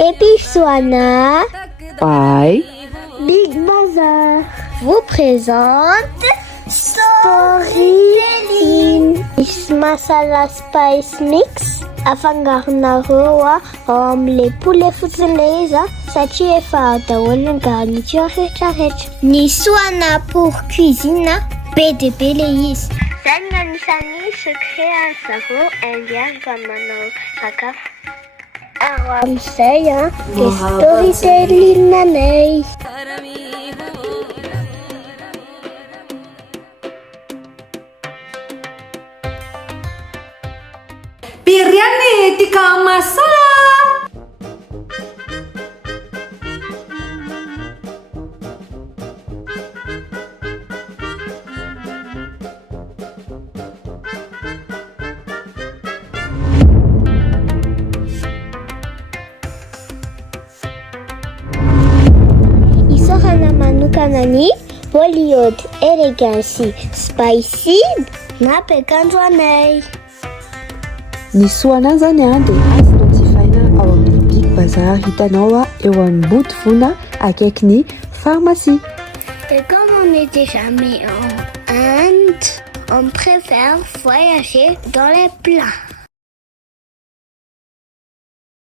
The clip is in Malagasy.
Episoana by Big Bazaar vous présente Storytelling. Masala Spice Mix afangarona roa ao am'le poulet fotsiny izy satria efa daholo ny garniture rehetrarehetra. Ny soana pour cuisine be de be le izy. Zany no anisan'ny secret an-zareo indien rehefa manao sakafo. Aro amin'izay de storytelling nanay. Biriani tikka masala. Isorana manokana ny Bollywood, Elegancy, Spicy na Pekanto anay. ny soana zany dia azo notifaina ao amin'ny Big Bazaar, hitanao eo amin'ny Boutefona akaiky ny pharmacie. Et comme on n'était jamais en Inde, on préfère voyager dans les plats.